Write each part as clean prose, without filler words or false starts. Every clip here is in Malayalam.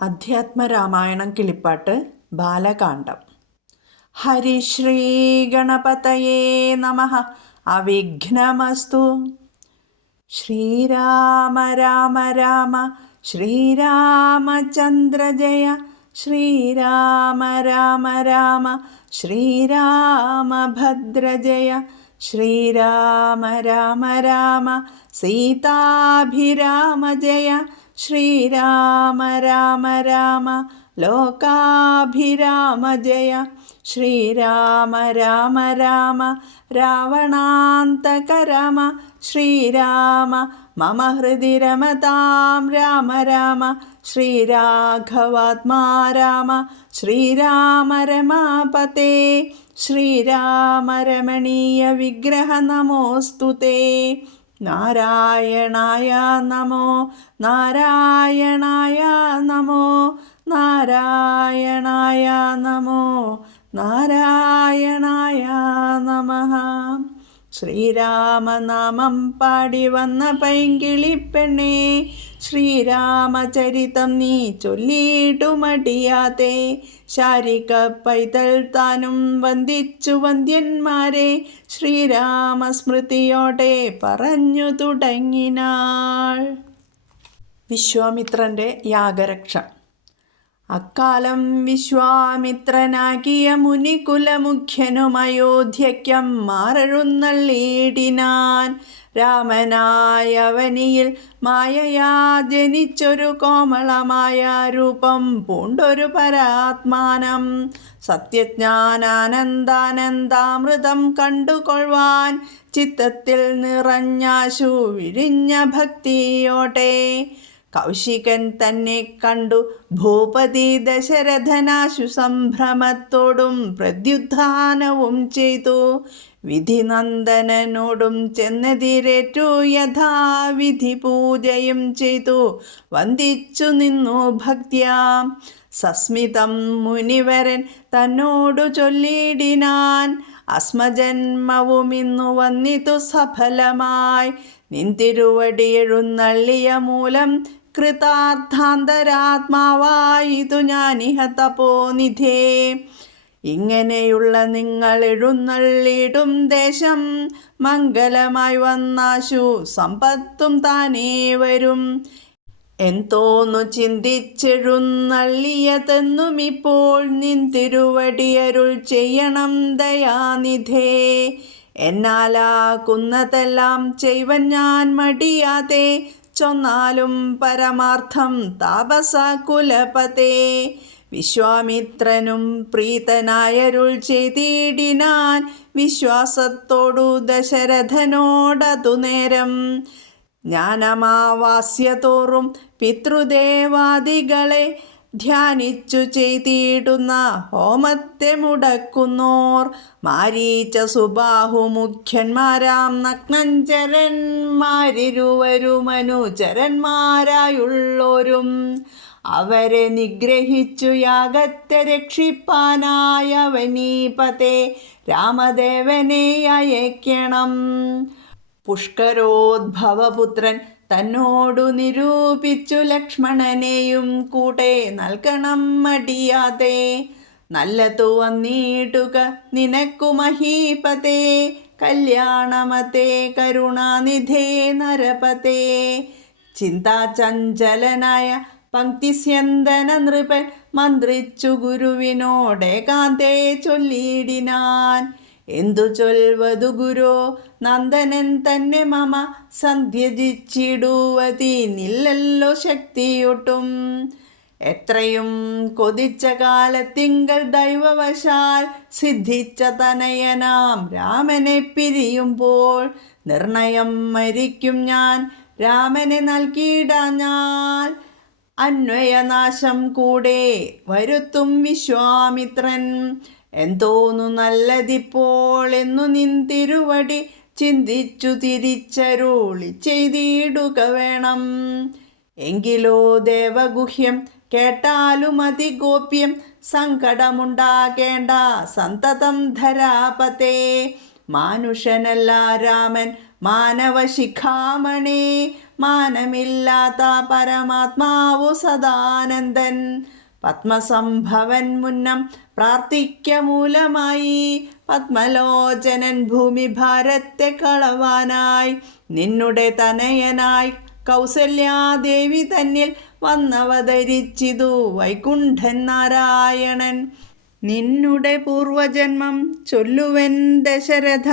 അധ്യാത്മരാമായണം കിളിപ്പാട്ട് ബാലകാണ്ഡം. ഹരിശ്രീ ഗണപതയേ നമഃ. അവിഘ്നമസ്തു. ശ്രീരാമ രാമ രാമ ശ്രീരാമചന്ദ്ര ജയ. ശ്രീരാമ രാമ രാമ ശ്രീരാമഭദ്ര ജയ. ശ്രീരാമ രാമ രാമ സീതാഭിരാമ ജയ. ശ്രീരാമ രാമ രാമ ലോകാഭിരാമ ജയ. ശ്രീരാമ രാമ രാമ രാവണാന്തക രാമ. ശ്രീരാമ മമ ഹൃദി രമതാം രാമ രാമ. ശ്രീരാഘവാത്മാ രാമ. ശ്രീരാമ രമാപതേ. ശ്രീരാമ രമണീയ വിഗ്രഹ നമോസ്തുതേ. നാരായണായ നമോ നാരായണായ നമോ നാരായണായ നമോ നാരായണായ നമഃ. ശ്രീരാമനാമം പാടി വന്ന പൈങ്കിളിപ്പെണ്ണേ, ശ്രീരാമചരിതം നീ ചൊല്ലിയിട്ടു മടിയാതെ. ശാരിക പൈതൽ താനും വന്ദിച്ചു വന്ദ്യന്മാരെ, ശ്രീരാമസ്മൃതിയോടെ പറഞ്ഞു തുടങ്ങിനാൾ. വിശ്വാമിത്രൻ്റെ യാഗരക്ഷ. അക്കാലം വിശ്വാമിത്രനാകിയ മുനികുലമുഖ്യനും അയോധ്യയ്ക്കം മാറെഴുന്നള്ളിയിടിനാൻ. രാമനായവനിയിൽ മായയാ ജനിച്ചൊരു കോമളമായ രൂപം പൂണ്ടൊരു പരാത്മാനം. സത്യജ്ഞാനാനന്ദാനന്ദാമൃതം കണ്ടുകൊള്ളുവാൻ ചിത്തത്തിൽ നിറഞ്ഞാശു വിഴിഞ്ഞ ഭക്തിയോടെ കൗശികൻ തന്നെ കണ്ടു ഭൂപതി ദശരഥനാശു സംഭ്രമത്തോടും പ്രത്യുത്ഥാനവും ചെയ്തു. വിധിനന്ദനോടും ചെന്നെതിരേറ്റു യഥാവിധി പൂജയും ചെയ്തു വന്ദിച്ചു നിന്നു ഭക്ത്യാ. സസ്മിതം മുനിവരൻ തന്നോടു ചൊല്ലിടിനാൻ, അസ്മജന്മവും ഇന്നു വന്നിതു സഫലമായി. നിന്തിരുവടി എഴുന്നള്ളിയ മൂലം കൃതാർത്ഥാന്തരാത്മാവായിതു ഞാനിഹ തപോനിധേ. ഇങ്ങനെയുള്ള നിങ്ങൾ എഴുന്നള്ളിടും ദേശം മംഗലമായി വന്നാശു സമ്പത്തും താനേ വരും. എന്തോന്നു ചിന്തിച്ചെഴുന്നള്ളിയതെന്നും ഇപ്പോൾ നിൻ തിരുവടിയരുൾ ചെയ്യണം ദയാനിധേ. എന്നാലാകുന്നതെല്ലാം ചെയ്വൻ ഞാൻ മടിയാതെ, ചൊന്നാലും പരമാർത്ഥം താപസകുലപതേ. വിശ്വാമിത്രനും പ്രീതനായരുൾ ചെയ്തിടിനാൻ വിശ്വാസത്തോടു ദശരഥനോടതു നേരം. ജ്ഞാനമാവാസ്യതോറും പിതൃദേവാദികളെ ധ്യാനിച്ചു ചെയ്തിടുന്ന ഹോമത്തെ മുടക്കുന്നോർ മാരീച സുബാഹു മുഖ്യന്മാരാം നഗ്നഞ്ചരന്മാരിരുവരും അനുചരന്മാരായുള്ളോരും അവരെ നിഗ്രഹിച്ചു യാഗത്തെ രക്ഷിപ്പാനായവനീപതേ രാമദേവനെ അയക്കണം. പുഷ്കരോദ്ഭവപുത്രൻ തന്നോടു നിരൂപിച്ചു ലക്ഷ്മണനെയും കൂടെ നൽകണം മടിയാതെ. നല്ലതു വന്നിടുക നിനക്കു മഹീപതേ, കല്യാണമതേ കരുണാനിധേ നരപതേ. ചിന്താചഞ്ചലനായ പങ്ക്തിസ്യന്തന നൃപൻ മന്ത്രിച്ചു ഗുരുവിനോടേകാന്തേ ചൊല്ലിയിടിനാൻ. എന്തു ചൊൽവതു ഗുരോ, നന്ദനൻ തന്നെ മമ സന്ധ്യജിച്ചിടുവതിനില്ലല്ലോ ശക്തിയൊട്ടും. എത്രയും കൊതിച്ച കാലത്തിങ്കൽ ദൈവവശാൽ സിദ്ധിച്ച തനയനാം രാമനെ പിരിയുമ്പോൾ നിർണയം മരിക്കും ഞാൻ രാമനെ നൽകിയിടാഞ്ഞാൽ. അന്വയനാശം കൂടെ വരുത്തും വിശ്വാമിത്രൻ. എന്തോന്നു നല്ലതിപ്പോൾ എന്നു നിൻ തിരുവടി ചിന്തിച്ചു തിരിച്ചരുളി ചെയ്തിടുക വേണം. എങ്കിലോ ദേവഗുഹ്യം കേട്ടാലും അതിഗോപ്യം സങ്കടമുണ്ടാകേണ്ട സന്തതം ധരാപതേ. മാനുഷനല്ല രാമൻ മാനവശിഖാമണേ, മാനമില്ലാത്ത പരമാത്മാവു സദാനന്ദൻ. പത്മസംഭവൻ മുന്നം പ്രാർത്ഥിക്ക മൂലമായി പത്മലോചനൻ ഭൂമി ഭാരത്തെ കളവാനായി നിന്നുടെ തനയനായി കൗസല്യാദേവി തന്നിൽ വന്നവതരിച്ചിതു വൈകുണ്ഠൻ നാരായണൻ. നിന്നുടെ പൂർവജന്മം ചൊല്ലുവൻ ദശരഥ,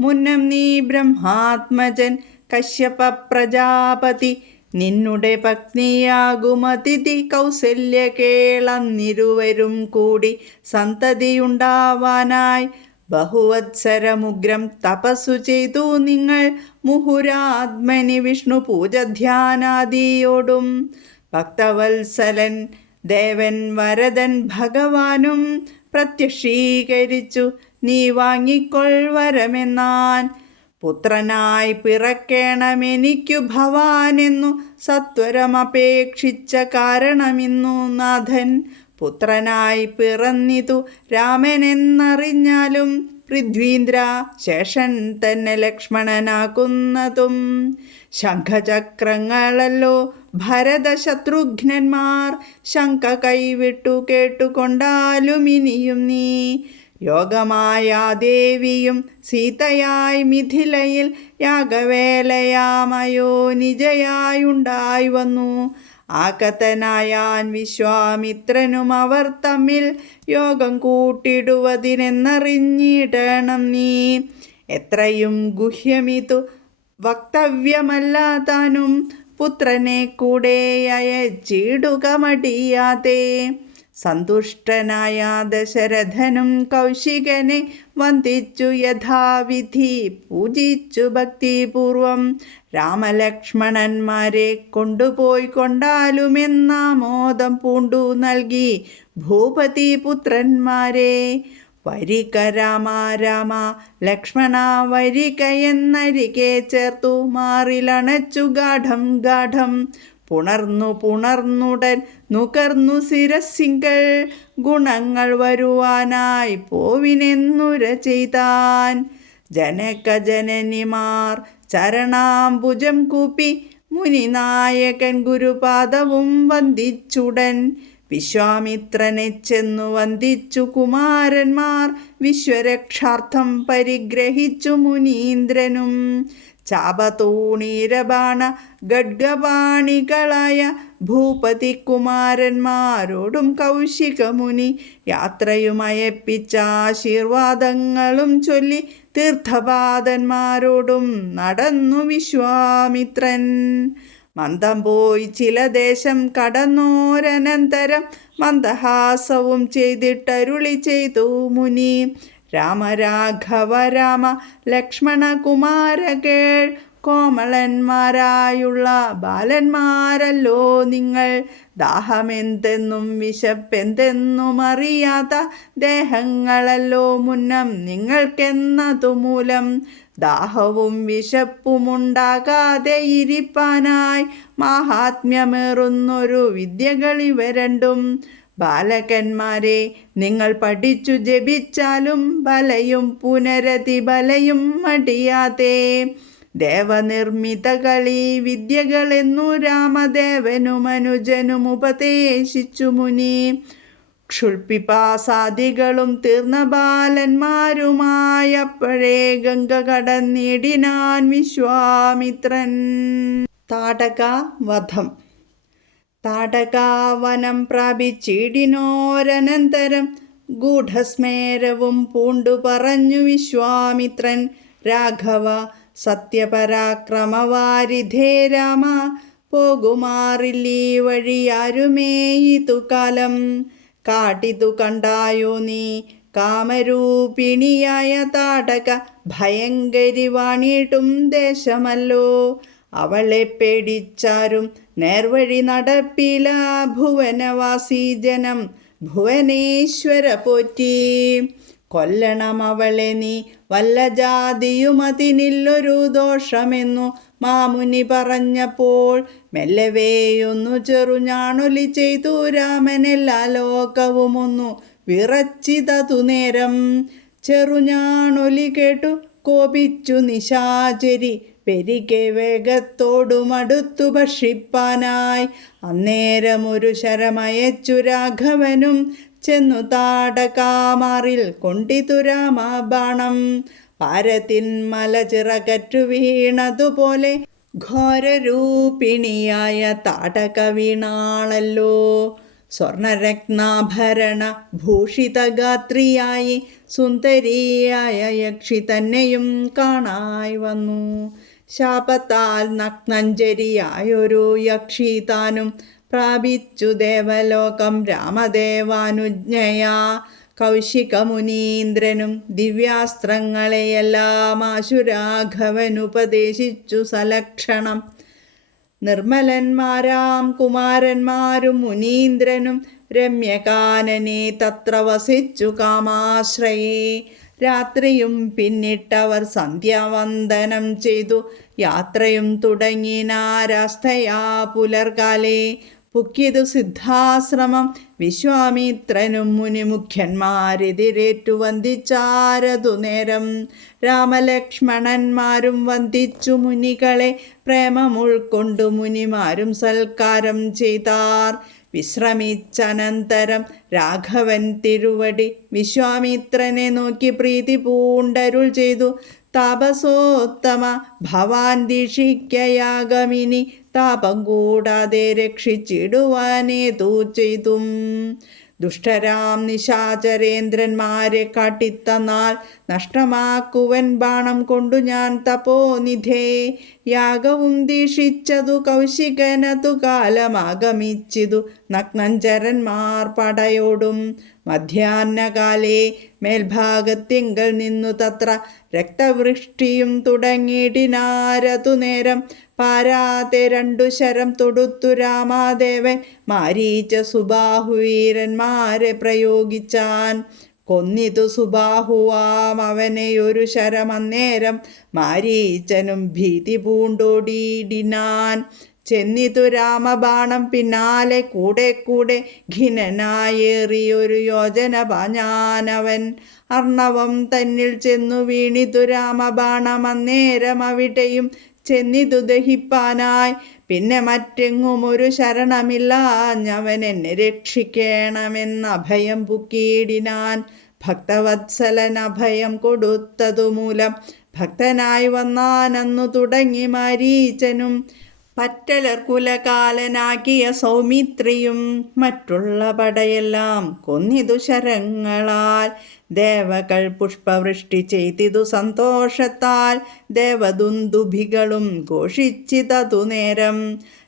മുന്നം നീ ബ്രഹ്മാത്മജൻ കശ്യപ പ്രജാപതി. നിന്നുടെ പത്നിയാകുമതിഥി കൗസല്യ കേളന്നിരുവരും കൂടി സന്തതിയുണ്ടാവാനായി ബഹുവത്സരമുഗ്രം തപസ്സു ചെയ്തു നിങ്ങൾ മുഹുരാത്മനി വിഷ്ണു പൂജധ്യാനാദിയോടും. ഭക്തവത്സലൻ ദേവൻ വരദൻ ഭഗവാനും പ്രത്യക്ഷീകരിച്ചു നീ വാങ്ങിക്കൊൾ വരമെന്നാൻ. പുത്രനായി പിറക്കേണമെനിക്കു ഭവാനെന്നു സത്വരമപേക്ഷിച്ച കാരണമിന്നു നാഥൻ. പുത്രനായി പിറന്നിതു രാമനെന്നറിഞ്ഞാലും പൃഥ്വീന്ദ്ര ശേഷൻ തന്നെ ലക്ഷ്മണനാക്കുന്നതും. ശംഖചക്രങ്ങളല്ലോ ഭരതശത്രുഘ്നന്മാർ ശങ്ക കൈവിട്ടു കേട്ടുകൊണ്ടാലും ഇനിയും നീ. യോഗമായ ദേവിയും സീതയായി മിഥിലയിൽ യാഗവേലയാമയോ നിജയായുണ്ടായി വന്നു. ആകതനായാൻ വിശ്വാമിത്രനും അവർ തമ്മിൽ യോഗം കൂട്ടിടുവതിനെന്നറിഞ്ഞിടണം നീ. എത്രയും ഗുഹ്യമിതു വക്തവ്യമല്ല താനും പുത്രനെ കൂടെ അയച്ചിടുക മടിയാതെ. സന്തുഷ്ടനായ ദശരഥനും കൗശികനെ വന്ദിച്ചു യഥാവിധി പൂജിച്ചു ഭക്തിപൂർവം. രാമലക്ഷ്മണന്മാരെ കൊണ്ടുപോയി കൊണ്ടാലുമെന്നാമോദം പൂണ്ടു നൽകി ഭൂപതി പുത്രന്മാരെ. വരിക രാമ രാമ ലക്ഷ്മണ വരിക എന്നരികെ ചേർത്തു മാറിലണച്ചു ഗാഠം ഗാഠം. പുണർന്നുടൻ നുകർന്നു ശിരസിങ്കൽ ഗുണങ്ങൾ വരുവാനായി പോവിനെന്നുര ചെയ്താൻ. ജനകജനനിമാർ ചരണാംബുജം കൂപ്പി മുനിനായകൻ ഗുരുപാദവും വന്ദിച്ചുടൻ. വിശ്വാമിത്രനെ ചെന്നു വന്ദിച്ചു കുമാരന്മാർ വിശ്വരക്ഷാർത്ഥം പരിഗ്രഹിച്ചു മുനീന്ദ്രനും. ചാപതൂണീരബാണ ഗഡ്ഗപാണികളായ ഭൂപതി കുമാരന്മാരോടും കൗശികമുനി യാത്രയുമയപ്പിച്ച ആശീർവാദങ്ങളും ചൊല്ലി തീർത്ഥപാദന്മാരോടും നടന്നു വിശ്വാമിത്രൻ. മന്ദം പോയി ചില ദേശം കടന്നോരനന്തരം മന്ദഹാസവും ചെയ്തിട്ടരുളി ചെയ്തു മുനി. രാമരാഘവ രാമ ലക്ഷ്മണ കുമാര കേൾ, കോമളന്മാരായുള്ള ബാലന്മാരല്ലോ നിങ്ങൾ. ദാഹമെന്തെന്നും വിശപ്പെന്തെന്നും അറിയാത്ത ദേഹങ്ങളല്ലോ മുന്നം നിങ്ങൾക്കെന്നതു മൂലം. ദാഹവും വിശപ്പുമുണ്ടാകാതെ ഇരിപ്പാനായി മാഹാത്മ്യമേറുന്നൊരു വിദ്യകളിവ രണ്ടും. ബാലകന്മാരെ നിങ്ങൾ പഠിച്ചു ജപിച്ചാലും ബലയും പുനരതി ബലയും മടിയാതെ. ദേവനിർമ്മിത കളി വിദ്യകളെന്നു രാമദേവനും അനുജനും ഉപദേശിച്ചു മുനി. ക്ഷുൽപിപാസാദികളും തീർന്ന ബാലന്മാരുമായപ്പോഴേ ഗംഗ കടന്നിടിനാൻ വിശ്വാമിത്രൻ. താടകാവധം. താടകാവനം പ്രാപിച്ചിടിനോരനന്തരം ഗൂഢസ്മേരവും പൂണ്ടു പറഞ്ഞു വിശ്വാമിത്രൻ. രാഘവ സത്യപരാക്രമവാരിധേ രാമ, പോകുമാറില്ലീ വഴിയാരുമേ ഇതു കാലം. കാട്ടിതു കണ്ടായോ നീ കാമരൂപിണിയായ താടക ഭയങ്കരി വാണിട്ടും ദേശമല്ലോ. അവളെ പേടിച്ചാരും നേർവഴി നടപ്പില ഭുവനവാസി ജനം ഭുവനേശ്വര പോറ്റി. കൊല്ലണം അവളെ നീ വല്ല ജാതിയും അതിനില്ലൊരു ദോഷമെന്നു മാമുനി പറഞ്ഞപ്പോൾ മെല്ലവേയൊന്നു ചെറുഞാണൊലി ചെയ്തു രാമനെല്ലാ ലോകവും ഒന്നു വിറച്ചിതതു നേരം. ചെറുഞാണൊലി കേട്ടു കോപിച്ചു നിശാചരി പെരികെ വേഗത്തോടുമടുത്തു ഭക്ഷിപ്പാനായി. അന്നേരമൊരു ശരമയച്ചു രാഘവനും ചെന്നു താടകാമാറിൽ കൊണ്ടിതു രാമബാണം. പാരത്തിൻ മലചിറകറ്റു വീണതുപോലെ ഘോരരൂപിണിയായ താടക വീണാളല്ലോ. സ്വർണരത്നാഭരണ ഭൂഷിതഗാത്രിയായി സുന്ദരിയായ യക്ഷി തന്നെയും കാണായി വന്നു. ശാപത്താൽ നഗ്നഞ്ജരിയായൊരു യക്ഷി താനും പ്രാപിച്ചു ദേവലോകം രാമദേവാനുജ്ഞയാ. കൗശികമുനീന്ദ്രനും ദിവ്യാസ്ത്രങ്ങളെയെല്ലാം ആശുരാഘവനുപദേശിച്ചു സലക്ഷണം. നിർമ്മലന്മാരാം കുമാരന്മാരും മുനീന്ദ്രനും രമ്യകാനനെ തത്ര വസിച്ചു കാമാശ്രയേ. രാത്രിയും പിന്നിട്ടവർ സന്ധ്യാവന്ദനം ചെയ്തു യാത്രയും തുടങ്ങിനാരാസ്ഥയാ പുലർകാലേ. പുക്കിതു സിദ്ധാശ്രമം വിശ്വാമിത്രനും മുനിമുഖ്യന്മാരെതിരേറ്റു വന്ദിച്ചാരതു നേരം. രാമലക്ഷ്മണന്മാരും വന്ദിച്ചു മുനികളെ പ്രേമമുൾക്കൊണ്ടു മുനിമാരും സൽക്കാരം ചെയ്താർ. വിശ്രമിച്ചനന്തരം രാഘവൻ തിരുവടി വിശ്വാമിത്രനെ നോക്കി പ്രീതി പൂണ്ടരുൾ ചെയ്തു. താപസോത്തമ ഭവാൻ ദീക്ഷിക്കയാഗമിനി താപം കൂടാതെ രക്ഷിച്ചിടുവാനേതു ചെയ്തും. ദുഷ്ടരാം നിശാചരേന്ദ്രന്മാരെ കാട്ടിത്തന്നാൽ നഷ്ടമാക്കുവൻ ബാണം കൊണ്ടു ഞാൻ തപോനിധേ. യാഗവും ദീക്ഷിച്ചതു കൗശികനതു കാലമാഗമിച്ചിതു നഗ്നഞ്ചരന്മാർ പടയോടും. മധ്യാഹ്നകാലേ മേൽഭാഗത്തിങ്കൽ നിന്നു തത്ര രക്തവൃഷ്ടിയും തുടങ്ങിയിടിനാരതു നേരം. പാരാതെ 2 ശരം തൊടുത്തു രാമാദേവൻ മാരീച സുബാഹുവീരന്മാരെ പ്രയോഗിച്ചാൻ. കൊന്നിതു സുബാഹുവാം അവനെയൊരു ശരമന്നേരം. മാരീചനും ഭീതി പൂണ്ടോടിയിടിനാൻ. ചെന്നിതു രാമബാണം പിന്നാലെ കൂടെ കൂടെ ഖിന്നനായേറിയൊരു യോജന പാഞ്ഞാനവൻ. അർണവം തന്നിൽ ചെന്നു വീണിതു രാമബാണം. അന്നേരം അവിടെയും ചെന്നിതു ദഹിപ്പാനായി. പിന്നെ മറ്റെങ്ങും ഒരു ശരണമില്ലാഞ്ഞവൻ എന്നെ രക്ഷിക്കണമെന്ന അഭയം പുക്കിയിടിനാൻ. ഭക്തവത്സലൻ അഭയം കൊടുത്തതു മൂലം ഭക്തനായി വന്നാനന്നു തുടങ്ങി മാരീചനും. പറ്റലർ കുലകാലനാക്കിയ സൗമിത്രിയും മറ്റുള്ള പടയെല്ലാം കൊന്നിതു ശരങ്ങളാൽ. ദേവകൾ പുഷ്പവൃഷ്ടി ചെയ്തിതു സന്തോഷത്താൽ. ദേവദുന്ദുഭികളും ഘോഷിച്ചിതതു നേരം.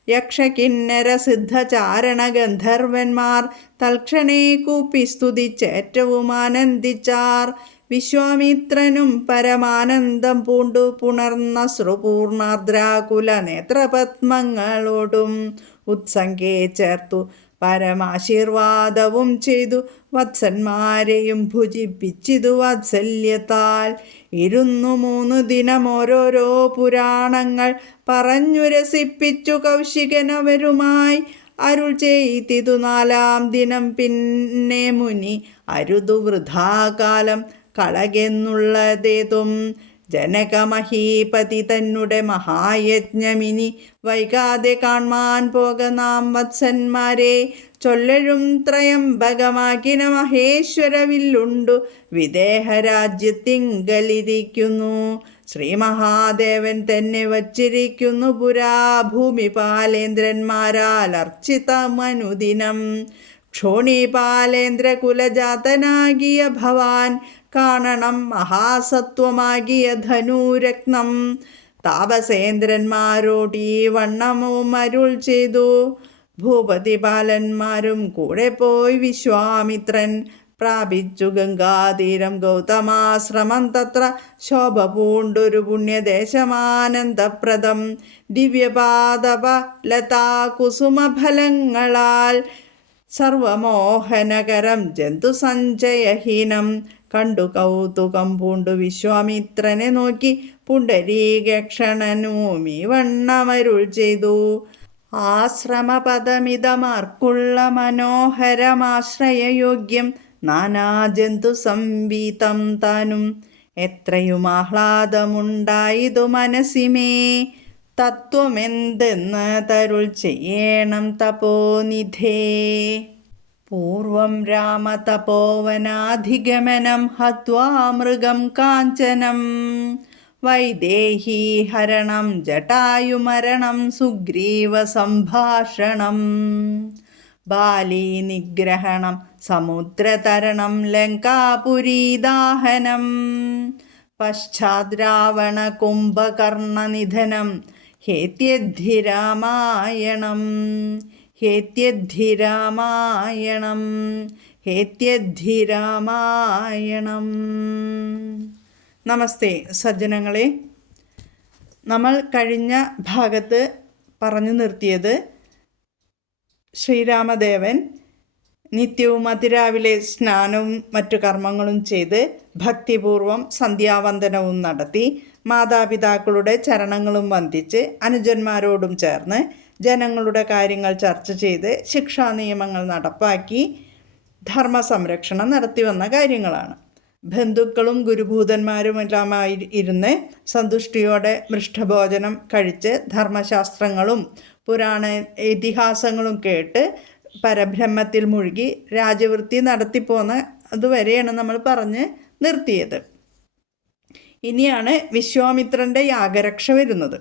യക്ഷകിന്നര സിദ്ധചാരണ ഗന്ധർവന്മാർ തൽക്ഷണേ കൂപ്പി സ്തുതിച്ചേറ്റവും ആനന്ദിച്ചാർ. വിശ്വാമിത്രനും പരമാനന്ദം പൂണ്ടു പുണർന്ന ശ്രുപൂർണാർദ്രാകുല നേത്രപത്മങ്ങളോടും ഉത്സംഗേ ചേർത്തു പരമാശീർവാദവും ചെയ്തു. വത്സന്മാരെയും ഭുജിപ്പിച്ചിതു വാത്സല്യത്താൽ. 3 ദിനം ഓരോരോ പുരാണങ്ങൾ പറഞ്ഞു രസിപ്പിച്ചു കൗശികനവരുമായി. അരുൾ ചെയ്തിതു 4-ാം ദിനം പിന്നെ മുനി അരുതു വൃഥാകാലം കളകെന്നുള്ളതേതും. ജനകമഹീപതി തന്നെ മഹായജ്ഞമിനി വൈകാതെ കാൺമാൻ പോക നാം വത്സന്മാരെ. ചൊല്ലഴും ത്രയംബകമാകിന മഹേശ്വരവില്ലുണ്ടു വിദേഹരാജ്യത്തിങ്കലിരിക്കുന്നു. ശ്രീ മഹാദേവൻ തന്നെ വച്ചിരിക്കുന്നു പുരാ ഭൂമിപാലേന്ദ്രന്മാരാൽ അർച്ചിതമനുദിനം. ക്ഷോണിപാലേന്ദ്ര കുലജാതനാകിയ ഭവാൻ കാണണം മഹാസത്വമാകിയ ധനുരത്നം. താപസേന്ദ്രന്മാരോടീ വണ്ണവും അരുൾ ചെയ്തു. ഭൂപതിപാലന്മാരും കൂടെ പോയി വിശ്വാമിത്രൻ പ്രാപിച്ചു ഗംഗാതീരം ഗൗതമാശ്രമം. തത്ര ശോഭ പൂണ്ടൊരു പുണ്യദേശമാനന്ദപ്രദം. ദിവ്യപാദപ ലതാ കുസുമഫലങ്ങളാൽ സർവമോഹനകരം ജന്തുസഞ്ചയഹീനം. കണ്ടു കൗതുകം പൂണ്ടു വിശ്വാമിത്രനെ നോക്കി പുണ്ടരീകക്ഷണനുമീ വണ്ണമരുൾ ചെയ്തു. ആശ്രമപദമിതമാർക്കുള്ള മനോഹരമാശ്രയയോഗ്യം നാനാജന്തു സംവീതം താനും. എത്രയും ആഹ്ലാദമുണ്ടായതു മനസ്സിമേ. തത്വമെന്തെന്ന് തരുൾ ചെയ്യണം തപോനിധേ. പൂർവം രാമതപോവനാധിഗമനം ഹത്വാ മൃഗം കാഞ്ചനം. വൈദേഹീഹരണം ജടായുമരണം സുഗ്രീവ സംഭാഷണം. ബാലീനിഗ്രഹണം സമുദ്രതരണം ലങ്കാപുരീദാഹനം. പശ്ചാത് രാവണ കുംഭകർണനിധനം ഹേത്യദ്ധിരാമായണം. ഹേത്യദ്ധിരാമായണം. ഹേത്യദ്ധിരാമായണം. നമസ്തേ സജ്ജനങ്ങളെ, നമ്മൾ കഴിഞ്ഞ ഭാഗത്ത് പറഞ്ഞു നിർത്തിയത് ശ്രീരാമദേവൻ നിത്യവും അതിരാവിലെ സ്നാനവും മറ്റു കർമ്മങ്ങളും ചെയ്ത് ഭക്തിപൂർവം സന്ധ്യാവന്ദനവും നടത്തി മാതാപിതാക്കളുടെ ചരണങ്ങളും വന്ദിച്ച് അനുജന്മാരോടും ചേർന്ന് ജനങ്ങളുടെ കാര്യങ്ങൾ ചർച്ച ചെയ്ത് ശിക്ഷാ നിയമങ്ങൾ നടപ്പാക്കി ധർമ്മസംരക്ഷണം നടത്തിവന്ന കാര്യങ്ങളാണ്. ബന്ധുക്കളും ഗുരുഭൂതന്മാരുമെല്ലാമായി ഇരുന്ന് സന്തുഷ്ടിയോടെ മൃഷ്ടഭോജനം കഴിച്ച് ധർമ്മശാസ്ത്രങ്ങളും പുരാണ ഇതിഹാസങ്ങളും കേട്ട് പരബ്രഹ്മത്തിൽ മുഴുകി രാജവൃത്തി നടത്തിപ്പോന്ന അതുവരെയാണ് നമ്മൾ പറഞ്ഞ് നിർത്തിയത്. ഇനിയാണ് വിശ്വാമിത്രൻ്റെ യാഗരക്ഷ വരുന്നത്.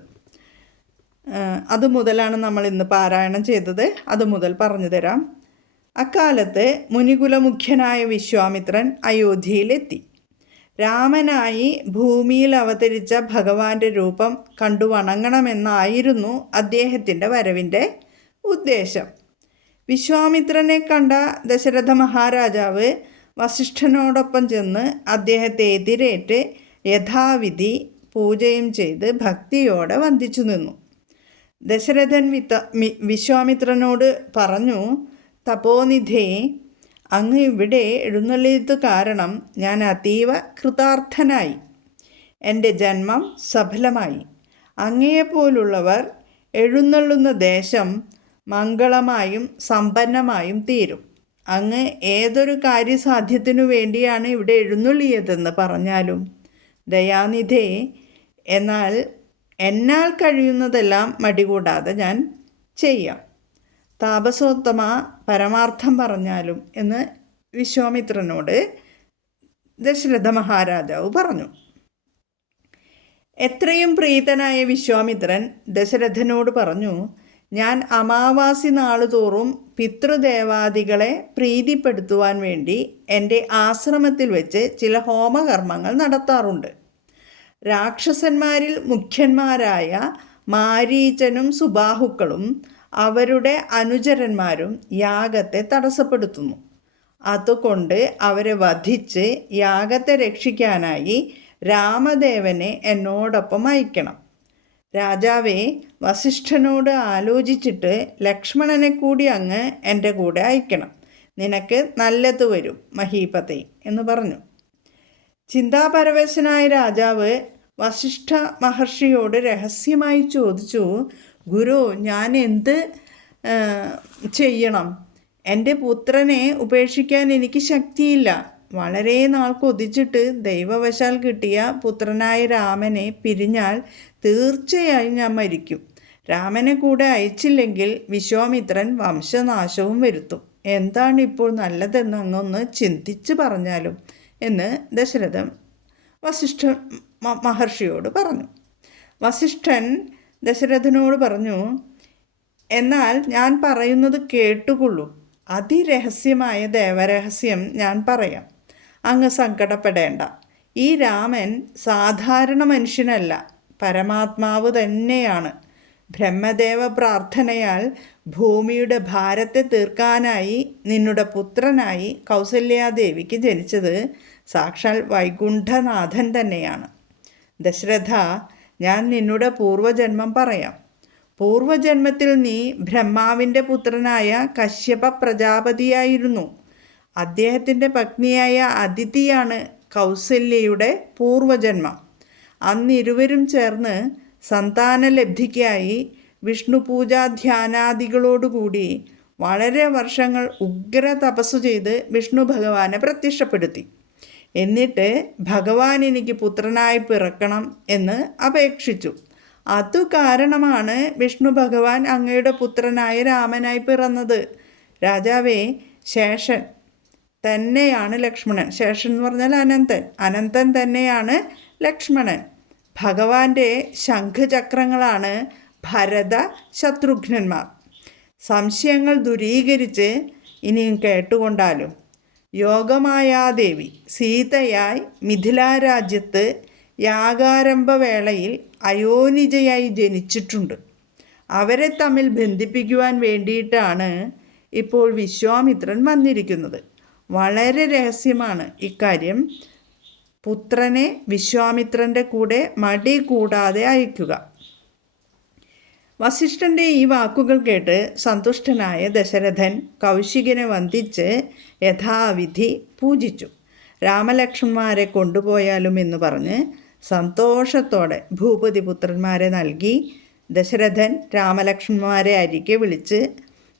അതുമുതലാണ് നമ്മൾ ഇന്ന് പാരായണം ചെയ്തത്. അതുമുതൽ പറഞ്ഞു തരാം. അക്കാലത്ത് മുനികുലമുഖ്യനായ വിശ്വാമിത്രൻ അയോധ്യയിലെത്തി. രാമനായി ഭൂമിയിൽ അവതരിച്ച ഭഗവാന്റെ രൂപം കണ്ടു വണങ്ങണമെന്നായിരുന്നു അദ്ദേഹത്തിൻ്റെ വരവിൻ്റെ ഉദ്ദേശം. വിശ്വാമിത്രനെ കണ്ട ദശരഥ മഹാരാജാവ് വസിഷ്ഠനോടൊപ്പം ചെന്ന് അദ്ദേഹത്തെ എതിരേറ്റ് യഥാവിധി പൂജയും ചെയ്ത് ഭക്തിയോടെ വന്ദിച്ചു നിന്നു. ദശരഥൻ വിശ്വാമിത്രനോട് പറഞ്ഞു, തപോനിധേ, അങ്ങ് ഇവിടെ എഴുന്നള്ളിയത് കാരണം ഞാൻ അതീവ കൃതാർത്ഥനായി. എൻ്റെ ജന്മം സഫലമായി. അങ്ങയെപ്പോലുള്ളവർ എഴുന്നള്ളുന്ന ദേശം മംഗളമായും സമ്പന്നമായും തീരും. അങ്ങ് ഏതൊരു കാര്യസാധ്യത്തിനു വേണ്ടിയാണ് ഇവിടെ എഴുന്നള്ളിയതെന്ന് പറഞ്ഞാലും ദയാനിധേ, എന്നാൽ കഴിയുന്നതെല്ലാം മടികൂടാതെ ഞാൻ ചെയ്യാം. താപസോത്തമ, പരമാർത്ഥം പറഞ്ഞാലും എന്ന് വിശ്വാമിത്രനോട് ദശരഥ മഹാരാജാവ് പറഞ്ഞു. എത്രയും പ്രീതനായ വിശ്വാമിത്രൻ ദശരഥനോട് പറഞ്ഞു, ഞാൻ അമാവാസി നാളുതോറും പിതൃദേവാദികളെ പ്രീതിപ്പെടുത്തുവാൻ വേണ്ടി എൻ്റെ ആശ്രമത്തിൽ വെച്ച് ചില ഹോമകർമ്മങ്ങൾ നടത്താറുണ്ട്. രാക്ഷസന്മാരിൽ മുഖ്യന്മാരായ മാരീചനും സുബാഹുക്കളും അവരുടെ അനുചരന്മാരും യാഗത്തെ തടസ്സപ്പെടുത്തുന്നു. അതുകൊണ്ട് അവരെ വധിച്ച് യാഗത്തെ രക്ഷിക്കാനായി രാമദേവനെ എന്നോടൊപ്പം അയക്കണം. രാജാവേ, വസിഷ്ഠനോട് ആലോചിച്ചിട്ട് ലക്ഷ്മണനെ കൂടി അങ്ങ് എൻ്റെ കൂടെ അയക്കണം. നിനക്ക് നല്ലത് വരും മഹീപതേ എന്ന് പറഞ്ഞു. ചിന്താപരവശനായ രാജാവ് വസിഷ്ഠ മഹർഷിയോട് രഹസ്യമായി ചോദിച്ചു, ഗുരു, ഞാൻ എന്ത് ചെയ്യണം? എൻ്റെ പുത്രനെ ഉപേക്ഷിക്കാൻ എനിക്ക് ശക്തിയില്ല. വളരെ നാൾ കൊതിച്ചിട്ട് ദൈവവശാൽ കിട്ടിയ പുത്രനായ രാമനെ പിരിഞ്ഞാൽ തീർച്ചയായും ഞാൻ മരിക്കും. രാമനെ കൂടെ അയച്ചില്ലെങ്കിൽ വിശ്വാമിത്രൻ വംശനാശവും വരുത്തും. എന്താണ് ഇപ്പോൾ നല്ലതെന്ന് അങ്ങൊന്ന് ചിന്തിച്ച് പറഞ്ഞാലും എന്ന് ദശരഥൻ വസിഷ്ഠ മഹർഷിയോട് പറഞ്ഞു. വസിഷ്ഠൻ ദശരഥനോട് പറഞ്ഞു, എന്നാൽ ഞാൻ പറയുന്നത് കേട്ടുകൊള്ളൂ. അതിരഹസ്യമായ ദേവരഹസ്യം ഞാൻ പറയാം. അങ്ങ് സങ്കടപ്പെടേണ്ട. ഈ രാമൻ സാധാരണ മനുഷ്യനല്ല, പരമാത്മാവ് തന്നെയാണ്. ബ്രഹ്മദേവ പ്രാർത്ഥനയാൽ ഭൂമിയുടെ ഭാരത്തെ തീർക്കാനായി നിന്നുടെ പുത്രനായി കൗസല്യാദേവിക്ക് ജനിച്ചത് സാക്ഷാൽ വൈകുണ്ഠനാഥൻ തന്നെയാണ്. ദശരഥ, ഞാൻ നിന്നുടെ പൂർവജന്മം പറയാം. പൂർവജന്മത്തിൽ നീ ബ്രഹ്മാവിൻ്റെ പുത്രനായ കശ്യപ പ്രജാപതിയായിരുന്നു. അദ്ദേഹത്തിൻ്റെ പത്നിയായ അദിതിയാണ് കൗസല്യയുടെ പൂർവജന്മം. അന്നിരുവരും ചേർന്ന് സന്താനലബ്ധിക്കായി വിഷ്ണുപൂജാധ്യാനാദികളോടുകൂടി വളരെ വർഷങ്ങൾ ഉഗ്ര തപസ്സു ചെയ്ത് വിഷ്ണു ഭഗവാനെ പ്രത്യക്ഷപ്പെടുത്തി. എന്നിട്ട് ഭഗവാൻ എനിക്ക് പുത്രനായി പിറക്കണം എന്ന് അപേക്ഷിച്ചു. അതു കാരണമാണ് വിഷ്ണു ഭഗവാൻ അങ്ങയുടെ പുത്രനായി രാമനായി പിറന്നത്. രാജാവേ, ശേഷൻ തന്നെയാണ് ലക്ഷ്മണൻ. ശേഷൻ എന്ന് പറഞ്ഞാൽ അനന്തൻ. അനന്തൻ തന്നെയാണ് ലക്ഷ്മണൻ. ഭഗവാന്റെ ശംഖചക്രങ്ങളാണ് ഭരത ശത്രുഘ്നന്മാർ. സംശയങ്ങൾ ദൂരീകരിച്ച് ഇനിയും കേട്ടുകൊണ്ടാലും യോഗമായാദേവി സീതയായി മിഥിലാരാജ്യത്ത് യാഗാരംഭവേളയിൽ അയോനിജയായി ജനിച്ചിട്ടുണ്ട്. അവരെ തമ്മിൽ ബന്ധിപ്പിക്കുവാൻ വേണ്ടിയിട്ടാണ് ഇപ്പോൾ വിശ്വാമിത്രൻ വന്നിരിക്കുന്നത്. വളരെ രഹസ്യമാണ് ഇക്കാര്യം. പുത്രനെ വിശ്വാമിത്രൻ്റെ കൂടെ മടി കൂടാതെ അയക്കുക. വസിഷ്ഠൻ്റെ ഈ വാക്കുകൾ കേട്ട് സന്തുഷ്ടനായ ദശരഥൻ കൗശികനെ വന്ദിച്ച് യഥാവിധി പൂജിച്ചു. രാമലക്ഷ്മണന്മാരെ കൊണ്ടുപോയാലും എന്ന് പറഞ്ഞ് സന്തോഷത്തോടെ ഭൂപതി പുത്രന്മാരെ നൽകി. ദശരഥൻ രാമലക്ഷ്മണന്മാരെ അരികെ വിളിച്ച്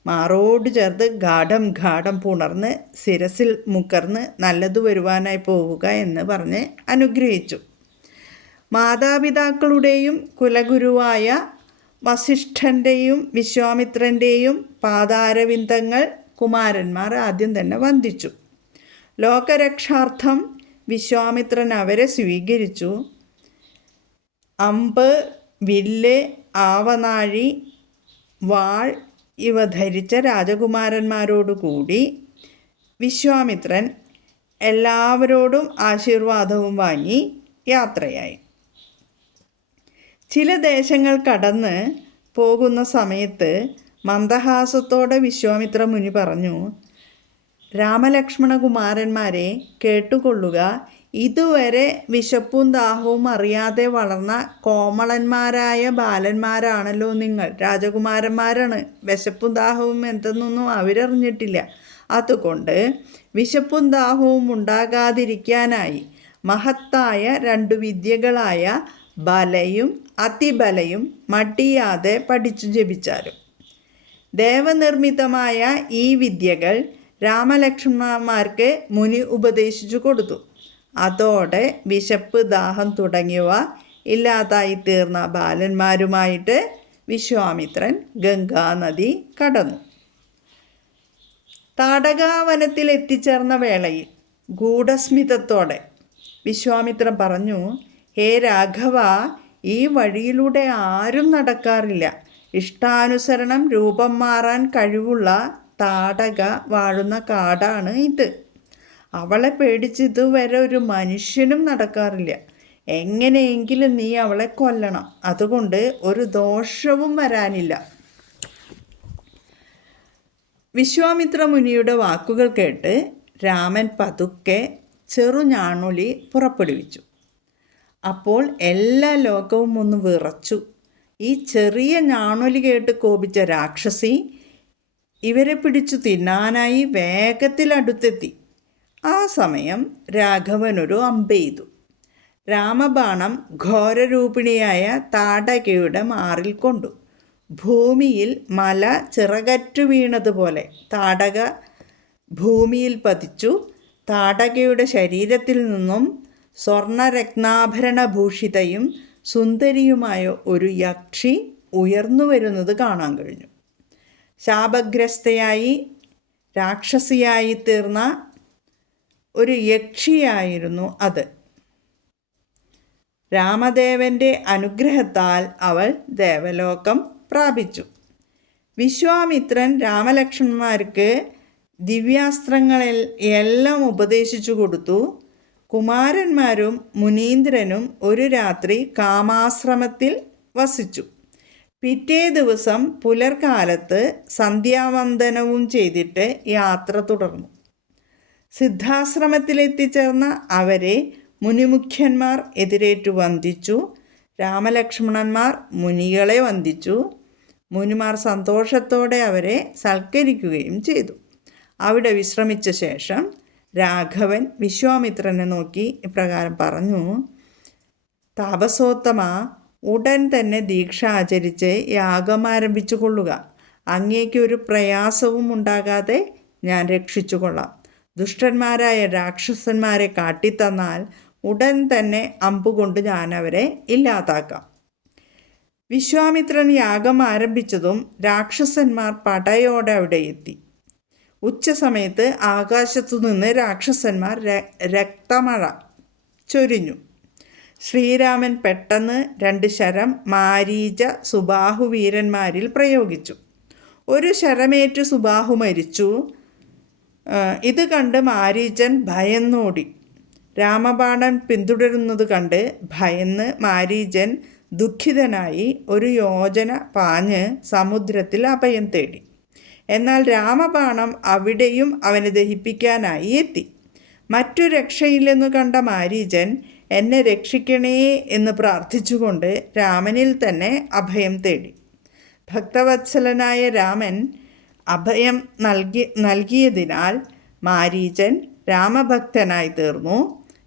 മാറോട് ചേർത്ത് ഗാഠം പുണർന്ന് ശിരസിൽ മുക്കർന്ന് നല്ലതു വരുവാനായി പോവുക എന്ന് പറഞ്ഞ് അനുഗ്രഹിച്ചു. മാതാപിതാക്കളുടെയും കുലഗുരുവായ വസിഷ്ഠൻ്റെയും വിശ്വാമിത്രൻ്റെയും പാദാരവിന്ദങ്ങൾ കുമാരന്മാർ ആദ്യം തന്നെ വന്ദിച്ചു. ലോകരക്ഷാർത്ഥം വിശ്വാമിത്രൻ അവരെ സ്വീകരിച്ചു. അമ്പ്, വില്ല്, ആവനാഴി, വാൾ ഇവ ധരിച്ച രാജകുമാരന്മാരോടുകൂടി വിശ്വാമിത്രൻ എല്ലാവരോടും ആശീർവാദവും വാങ്ങി യാത്രയായി. ചില ദേശങ്ങൾ കടന്ന് പോകുന്ന സമയത്ത് മന്ദഹാസത്തോടെ വിശ്വാമിത്ര മുനി പറഞ്ഞു, രാമലക്ഷ്മണ കുമാരന്മാരെ കേട്ടുകൊള്ളുക. ഇതുവരെ വിശപ്പും ദാഹവും അറിയാതെ വളർന്ന കോമളന്മാരായ ബാലന്മാരാണല്ലോ നിങ്ങൾ. രാജകുമാരന്മാരാണ്. വിശപ്പും ദാഹവും എന്തെന്നൊന്നും അവരറിഞ്ഞിട്ടില്ല. അതുകൊണ്ട് വിശപ്പും ദാഹവും ഉണ്ടാകാതിരിക്കാനായി മഹത്തായ 2 വിദ്യകളായ ബലയും അതിബലയും മടിയാതെ പഠിച്ചു ജപിച്ചാലും. ദേവനിർമ്മിതമായ ഈ വിദ്യകൾ രാമലക്ഷ്മണന്മാർക്ക് മുനി ഉപദേശിച്ചു കൊടുത്തു. അതോടെ വിശപ്പ്, ദാഹം തുടങ്ങിയവ ഇല്ലാതായി തീർന്ന ബാലന്മാരുമായിട്ട് വിശ്വാമിത്രൻ ഗംഗാനദി കടന്നു. താടകാവനത്തിൽ എത്തിച്ചേർന്ന വേളയിൽ ഗൂഢസ്മിതത്തോടെ വിശ്വാമിത്രൻ പറഞ്ഞു, ഹേ രാഘവ, ഈ വഴിയിലൂടെ ആരും നടക്കാറില്ല. ഇഷ്ടാനുസരണം രൂപം മാറാൻ കഴിവുള്ള താടക വാഴുന്ന കാടാണ് ഇത്. അവളെ പേടിച്ച് ഇതുവരെ ഒരു മനുഷ്യനും നടക്കാറില്ല. എങ്ങനെയെങ്കിലും നീ അവളെ കൊല്ലണം. അതുകൊണ്ട് ഒരു ദോഷവും വരാനില്ല. വിശ്വാമിത്ര മുനിയുടെ വാക്കുകൾ കേട്ട് രാമൻ പതുക്കെ ചെറുഞാണൊലി പുറപ്പെടുവിച്ചു. അപ്പോൾ എല്ലാ ലോകവും ഒന്ന് വിറച്ചു. ഈ ചെറിയ ഞാണൊലി കേട്ട് കോപിച്ച രാക്ഷസി ഇവരെ പിടിച്ചു തിന്നാനായി വേഗത്തിൽ അടുത്തെത്തി. ആ സമയം രാഘവനൊരു അമ്പെയ്തു. രാമബാണം ഘോരരൂപിണിയായ താടകയുടെ മാറിൽ കൊണ്ടു. ഭൂമിയിൽ മല ചിറകറ്റു വീണതുപോലെ താടക ഭൂമിയിൽ പതിച്ചു. താടകയുടെ ശരീരത്തിൽ നിന്നും സ്വർണരത്നാഭരണഭൂഷിതയും സുന്ദരിയുമായ ഒരു യക്ഷി ഉയർന്നു വരുന്നത് കാണാൻ കഴിഞ്ഞു. ശാപഗ്രസ്തയായി രാക്ഷസിയായി തീർന്ന ഒരു യക്ഷിയായിരുന്നു അത്. രാമദേവൻ്റെ അനുഗ്രഹത്താൽ അവൾ ദേവലോകം പ്രാപിച്ചു. വിശ്വാമിത്രൻ രാമലക്ഷ്മണന്മാർക്ക് ദിവ്യാസ്ത്രങ്ങളിൽ എല്ലാം ഉപദേശിച്ചു കൊടുത്തു. കുമാരന്മാരും മുനീന്ദ്രനും ഒരു രാത്രി കാമാശ്രമത്തിൽ വസിച്ചു. പിറ്റേ ദിവസം പുലർക്കാലത്ത് സന്ധ്യാവന്ദനവും ചെയ്തിട്ട് യാത്ര തുടർന്നു. സിദ്ധാശ്രമത്തിലെത്തിച്ചേർന്ന അവരെ മുനിമുഖ്യന്മാർ എതിരേറ്റു വന്ദിച്ചു. രാമലക്ഷ്മണന്മാർ മുനികളെ വന്ദിച്ചു. മുനിമാർ സന്തോഷത്തോടെ അവരെ സൽക്കരിക്കുകയും ചെയ്തു. അവിടെ വിശ്രമിച്ച ശേഷം രാഘവൻ വിശ്വാമിത്രനെ നോക്കി ഇപ്രകാരം പറഞ്ഞു, താപസോത്തമ, ഉടൻ തന്നെ ദീക്ഷ ആചരിച്ച് യാഗം ആരംഭിച്ചു കൊള്ളുക. അങ്ങേക്ക് ഒരു പ്രയാസവും ഉണ്ടാകാതെ ഞാൻ രക്ഷിച്ചു കൊള്ളാം. ദുഷ്ടന്മാരായ രാക്ഷസന്മാരെ കാട്ടിത്തന്നാൽ ഉടൻ തന്നെ അമ്പുകൊണ്ട് ഞാൻ അവരെ ഇല്ലാതാക്കാം. വിശ്വാമിത്രൻ യാഗം ആരംഭിച്ചതും രാക്ഷസന്മാർ പടയോടെ അവിടെ എത്തി. ഉച്ചസമയത്ത് ആകാശത്തു നിന്ന് രാക്ഷസന്മാർ രക്തമഴ ചൊരിഞ്ഞു. ശ്രീരാമൻ പെട്ടെന്ന് 2 ശരം മാരീച സുബാഹു വീരന്മാരിൽ പ്രയോഗിച്ചു. ഒരു ശരമേറ്റു സുബാഹു മരിച്ചു. ഇത് കണ്ട് മാരീചൻ ഭയന്നോടി. രാമബാണൻ പിന്തുടരുന്നത് കണ്ട് ഭയന്ന് മാരീചൻ ദുഃഖിതനായി 1 യോജന പാഞ്ഞ് സമുദ്രത്തിൽ അഭയം തേടി. എന്നാൽ രാമബാണം അവിടെയും അവനെ ദഹിപ്പിക്കാനായി എത്തി. മറ്റു രക്ഷയില്ലെന്നു കണ്ട മാരീചൻ എന്നെ രക്ഷിക്കണേ എന്ന് പ്രാർത്ഥിച്ചുകൊണ്ട് രാമനിൽ തന്നെ അഭയം തേടി. ഭക്തവത്സലനായ രാമൻ അഭയം നൽകിയതിനാൽ മാരീചൻ രാമഭക്തനായി തീർന്നു.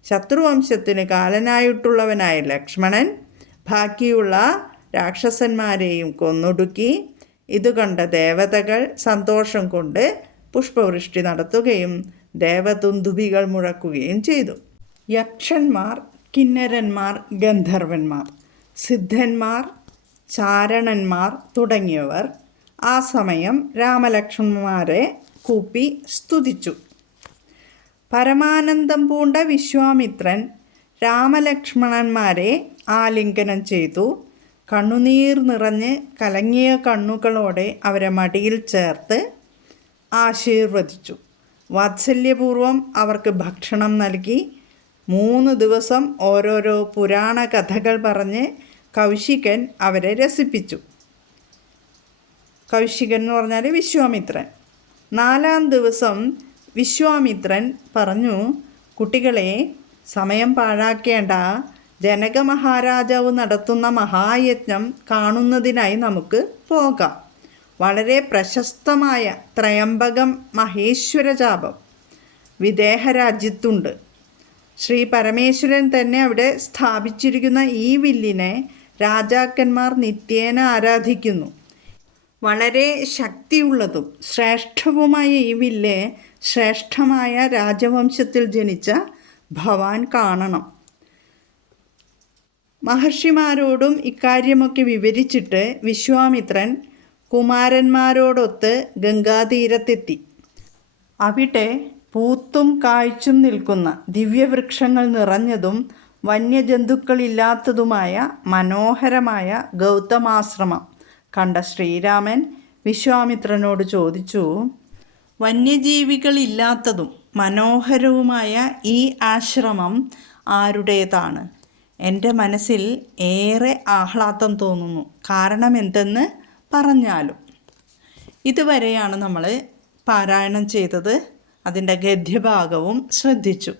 ശത്രുവംശത്തിന് കാലനായിട്ടുള്ളവനായ ലക്ഷ്മണൻ ബാക്കിയുള്ള രാക്ഷസന്മാരെയും കൊന്നൊടുക്കി. ഇത് കണ്ട ദേവതകൾ സന്തോഷം കൊണ്ട് പുഷ്പവൃഷ്ടി നടത്തുകയും ദേവതുന്ദുഭികൾ മുഴക്കുകയും ചെയ്തു. യക്ഷന്മാർ, കിന്നരന്മാർ, ഗന്ധർവന്മാർ, സിദ്ധന്മാർ, ചാരണന്മാർ തുടങ്ങിയവർ ആ സമയം രാമലക്ഷ്മണന്മാരെ കൂപ്പി സ്തുതിച്ചു. പരമാനന്ദം പൂണ്ട വിശ്വാമിത്രൻ രാമലക്ഷ്മണന്മാരെ ആലിംഗനം ചെയ്തു. കണ്ണുനീർ നിറഞ്ഞ് കലങ്ങിയ കണ്ണുകളോടെ അവരെ മടിയിൽ ചേർത്ത് ആശീർവദിച്ചു. വാത്സല്യപൂർവം അവർക്ക് ഭക്ഷണം നൽകി. 3 ദിവസം ഓരോരോ പുരാണ കഥകൾ പറഞ്ഞ് കൗശികൻ അവരെ രസിപ്പിച്ചു. കൗശികൻ എന്ന് പറഞ്ഞാൽ വിശ്വാമിത്രൻ. 4-ാം ദിവസം വിശ്വാമിത്രൻ പറഞ്ഞു, കുട്ടികളെ, സമയം പാഴാക്കേണ്ട. ജനക മഹാരാജാവ് നടത്തുന്ന മഹായജ്ഞം കാണുന്നതിനായി നമുക്ക് പോകാം. വളരെ പ്രശസ്തമായ ത്രയംബകം മഹേശ്വര ജാപം വിദേഹരാജ്യത്തുണ്ട്. ശ്രീ പരമേശ്വരൻ തന്നെ അവിടെ സ്ഥാപിച്ചിരിക്കുന്ന ഈ വില്ലിനെ രാജാക്കന്മാർ നിത്യേന ആരാധിക്കുന്നു. വളരെ ശക്തിയുള്ളതും ശ്രേഷ്ഠവുമായ ഈ വില്ല് ശ്രേഷ്ഠമായ രാജവംശത്തിൽ ജനിച്ച ഭവാൻ കാണണം. മഹർഷിമാരോടും ഇക്കാര്യമൊക്കെ വിവരിച്ചിട്ട് വിശ്വാമിത്രൻ കുമാരന്മാരോടൊത്ത് ഗംഗാതീരത്തെത്തി. അവിടെ പൂത്തും കായ്ച്ചും നിൽക്കുന്ന ദിവ്യവൃക്ഷങ്ങൾ നിറഞ്ഞതും വന്യജന്തുക്കളില്ലാത്തതുമായ മനോഹരമായ ഗൗതമാശ്രമം കണ്ട ശ്രീരാമൻ വിശ്വാമിത്രനോട് ചോദിച്ചു, വന്യജീവികളില്ലാത്തതും മനോഹരവുമായ ഈ ആശ്രമം ആരുടേതാണ്? എൻ്റെ മനസ്സിൽ ഏറെ ആഹ്ലാദം തോന്നുന്നു. കാരണം എന്തെന്ന് പറഞ്ഞാലും. ഇതുവരെയാണ് നമ്മൾ പാരായണം ചെയ്തത്. അതിൻ്റെ ഗദ്യഭാഗവും ശ്രദ്ധിച്ചു.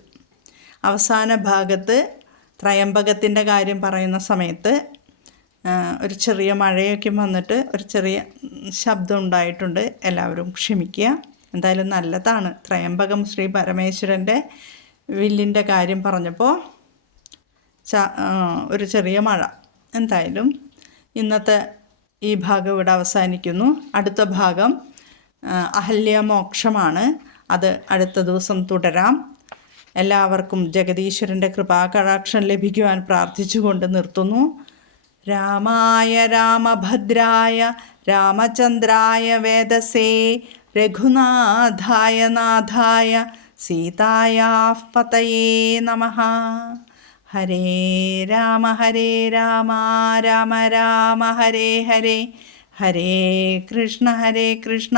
അവസാന ഭാഗത്ത് ത്രയംബകത്തിൻ്റെ കാര്യം പറയുന്ന സമയത്ത് ഒരു ചെറിയ മഴയൊക്കെ വന്നിട്ട് ഒരു ചെറിയ ശബ്ദം ഉണ്ടായിട്ടുണ്ട്. എല്ലാവരും ക്ഷമിക്കുക. എന്തായാലും നല്ലതാണ്. ത്രയംബകം ശ്രീ പരമേശ്വരൻ്റെ വില്ലിൻ്റെ കാര്യം പറഞ്ഞപ്പോൾ ഒരു ചെറിയ മഴ. എന്തായാലും ഇന്നത്തെ ഈ ഭാഗം ഇവിടെ അവസാനിക്കുന്നു. അടുത്ത ഭാഗം അഹല്യമോക്ഷമാണ്. അത് അടുത്ത ദിവസം തുടരാം. എല്ലാവർക്കും ജഗദീശ്വരൻ്റെ കൃപാകടാക്ഷം ലഭിക്കുവാൻ പ്രാർത്ഥിച്ചുകൊണ്ട് നിർത്തുന്നു. രാമായ രാമഭദ്രായ രാമചന്ദ്രായ വേദസേ രഘുനാഥായ നാഥായ സീതായാഃ പതയേ നമഃ. ഹരേ രാമ രാമ രാമ ഹരേ ഹരേ, ഹരേ കൃഷ്ണ കൃഷ്ണ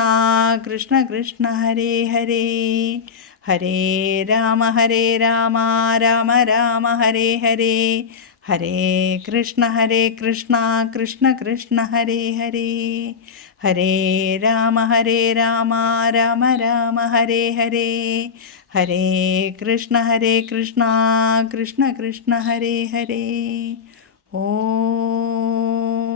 കൃഷ്ണ ഹരേ ഹരേ. ഹരേ രാമ രാമ രാമ ഹരേ ഹരേ, ഹരേ കൃഷ്ണ കൃഷ്ണ കൃഷ്ണ ഹരേ ഹരേ. ഹരേ രാമ രാമ രാമ ഹരേ ഹരേ, ഹരേ കൃഷ്ണ കൃഷ്ണ കൃഷ്ണ ഹരേ ഹരേ. ഓം